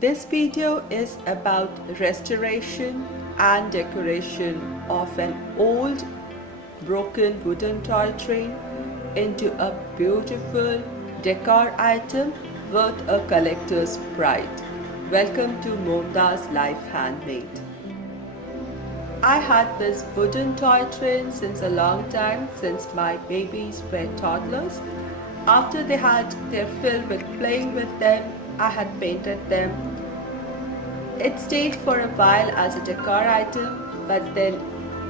This video is about restoration and decoration of an old broken wooden toy train into a beautiful decor item worth a collector's pride. Welcome to Momta's Life Handmade. I had this wooden toy train since a long time, since my babies were toddlers. After they had their fill with playing with them, I had painted them. It stayed for a while as a decor item, but then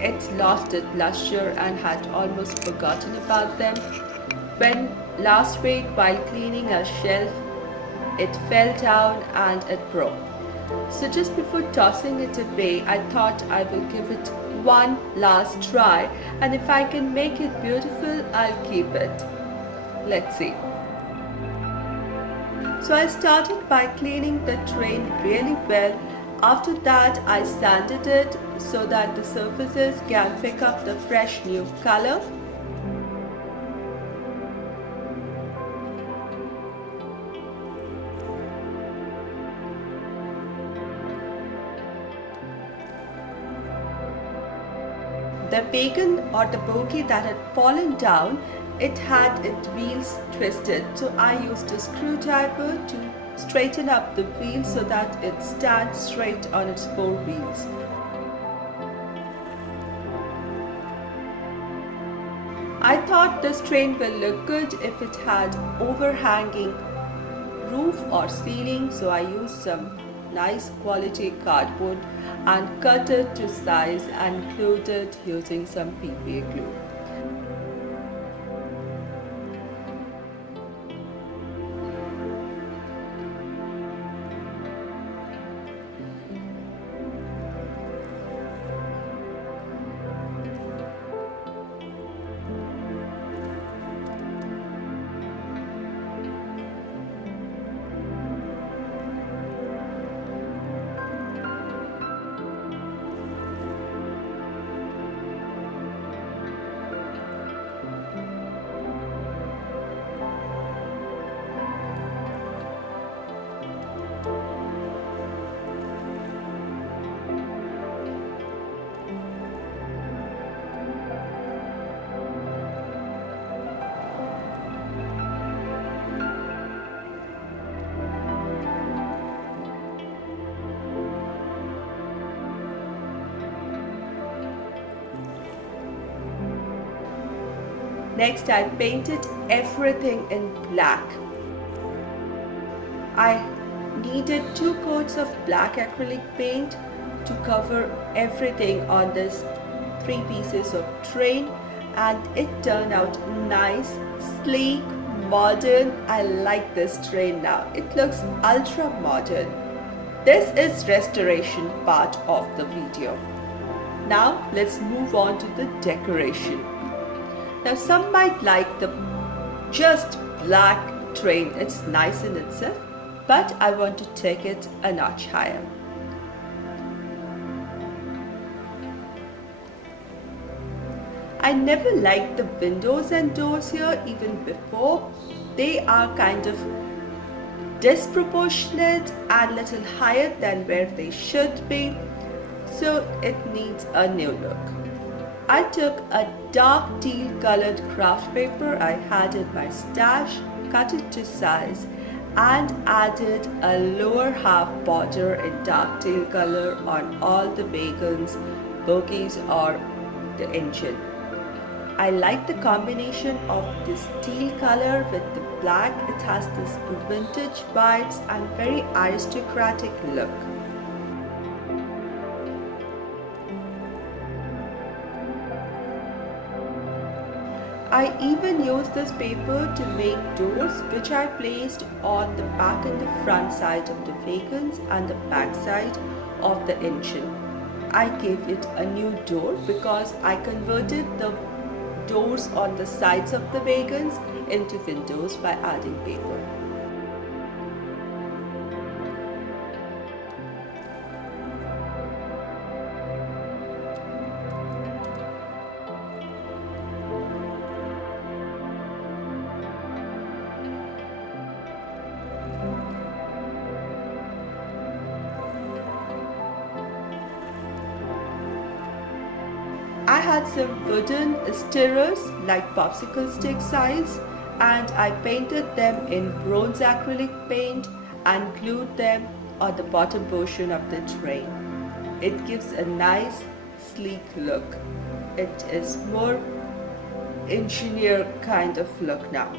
it lost its luster and had almost forgotten about them. When last week, while cleaning a shelf, it fell down and it broke. So just before tossing it away, I thought I will give it one last try, and if I can make it beautiful, I'll keep it. Let's see. So I started by cleaning the train really well. After that, I sanded it so that the surfaces can pick up the fresh new color. The wagon or the bogie that had fallen down, it had its wheels twisted, so I used a screwdriver to straighten up the wheel so that it stands straight on its four wheels. I thought this train will look good if it had overhanging roof or ceiling, so I used some nice quality cardboard and cut it to size and glued it using some PPA glue. Next, I painted everything in black. I needed 2 coats of black acrylic paint to cover everything on this 3 pieces of train, and it turned out nice, sleek, modern. I like this train now. It looks ultra modern. This is restoration part of the video. Now let's move on to the decoration. Now some might like the just black train, it's nice in itself, but I want to take it a notch higher. I never liked the windows and doors here even before. They are kind of disproportionate and little higher than where they should be, so it needs a new look. I took a dark teal colored craft paper I had in my stash, cut it to size, and added a lower half border in dark teal color on all the wagons, bogies, or the engine. I like the combination of this teal color with the black. It has this vintage vibes and very aristocratic look. I even used this paper to make doors, which I placed on the back and the front side of the wagons and the back side of the engine. I gave it a new door because I converted the doors on the sides of the wagons into windows by adding paper. had some wooden stirrers like popsicle stick size, and I painted them in bronze acrylic paint and glued them on the bottom portion of the train. It gives a nice sleek look. It is more engineer kind of look now.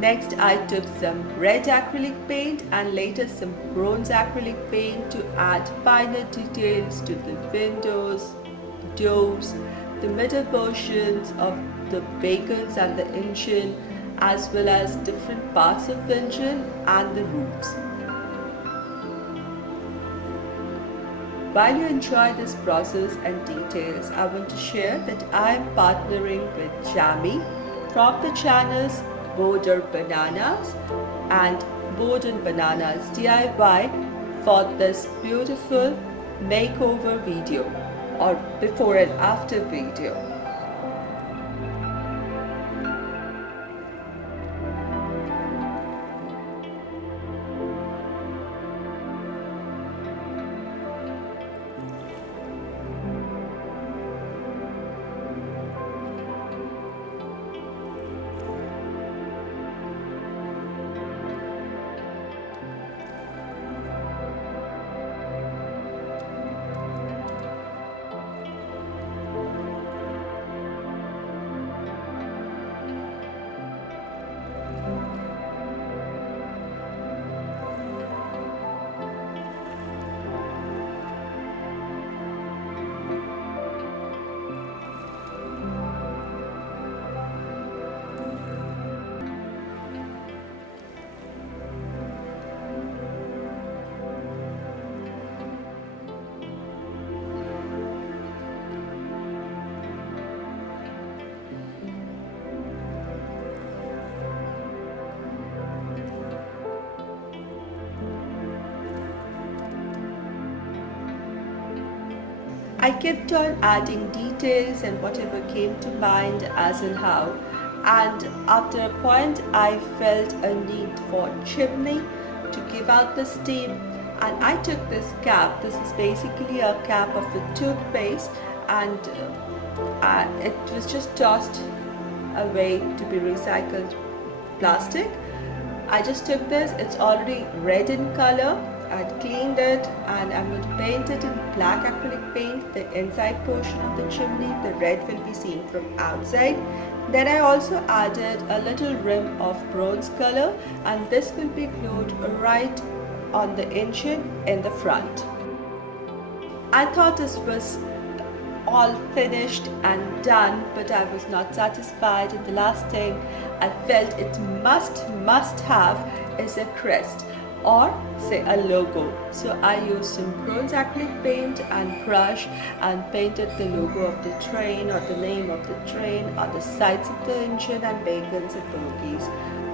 Next, I took some red acrylic paint and later some bronze acrylic paint to add finer details to the windows, the doors, the middle portions of the vehicles and the engine, as well as different parts of the engine and the roofs. While you enjoy this process and details, I want to share that I am partnering with Jamie from the channels Border Bananas and Border Bananas DIY for this beautiful makeover video or before and after video. I kept on adding details and whatever came to mind as in how, and after a point I felt a need for chimney to give out the steam, and I took this cap. This is basically a cap of the toothpaste, and it was just tossed away to be recycled plastic. I just took this, it's already red in color. I cleaned it and I'm going to paint it in black acrylic paint, the inside portion of the chimney. The red will be seen from outside. Then I also added a little rim of bronze color, and this will be glued right on the engine in the front. I thought this was all finished and done, but I was not satisfied, and the last thing I felt it must have is a crest, or say a logo. So I used some bronze acrylic paint and brush and painted the logo of the train or the name of the train on the sides of the engine and wagons and bogies.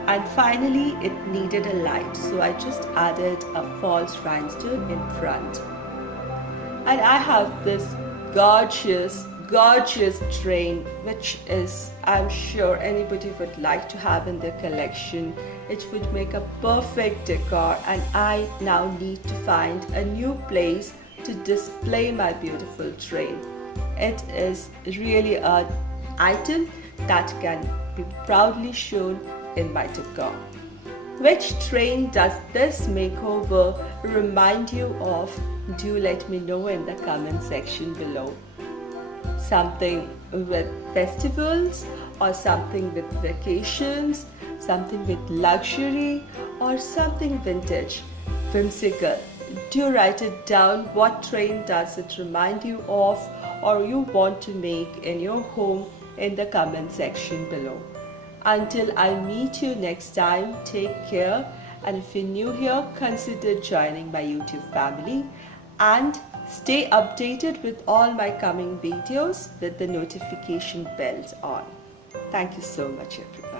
And finally it needed a light, so I just added a false rhinestone in front. And I have this gorgeous train, which is, I'm sure anybody would like to have in their collection. It would make a perfect decor, and I now need to find a new place to display my beautiful train. It is really an item that can be proudly shown in my decor. Which train does this makeover remind you of? Do let me know in the comment section below. Something with festivals, or something with vacations, something with luxury, or something vintage, whimsical. Do write it down. What train does it remind you of, or you want to make in your home, in the comment section below. Until I meet you next time, take care, and if you're new here, consider joining my YouTube family and stay updated with all my coming videos with the notification bells on. Thank you so much, everybody.